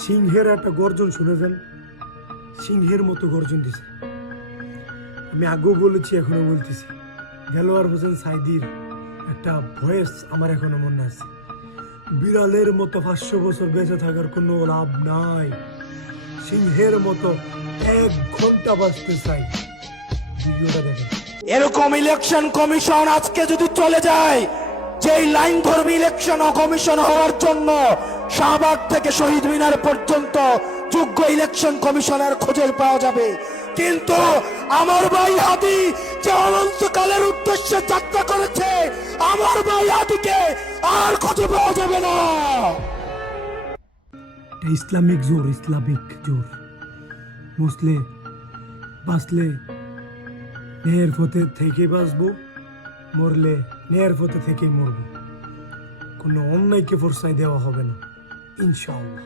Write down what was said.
সিংহের একটা গর্জন শুনেছেন, সিংহের মতো গর্জন দিছে। আমি আগেও বলেছি, এখনো বলতেছি, দেলোয়ার হোসেন সাইদির একটা ভয়েস আমার এখনো মনে আছে। বিড়ালের মতো 500 বছর বেঁচে থাকার কোনো লাভ নাই, সিংহের মতো 1 ঘন্টা বাঁচতে চাই। ভিডিওটা দেখেন। এরকম ইলেকশন কমিশন আজকে যদি চলে যায়, যেই লাইন ধর্মী ইলেকশন কমিশন হওয়ার জন্য শাহবাগ থেকে শহীদ মিনার পর্যন্ত যোগ্য ইলেকশন কমিশনার খোঁজে পাওয়া যাবে, কিন্তু আমার ভাই হাদি যে অনন্তকালের উদ্দেশ্যে যাত্রা করেছে, আমার ভাই হাদিকে আর খুঁজে পাওয়া যাবে না। ইসলামিক জোর, ইসলামিক জোর। মুসলে বাঁচলে ন্যায়ের পথে থেকে বাঁচবো, মরলে ন্যায়ের পথে থেকেই মরবো। কোনো অন্যায়কে প্রশ্রয় দেওয়া হবে না, ইনশাআল্লাহ।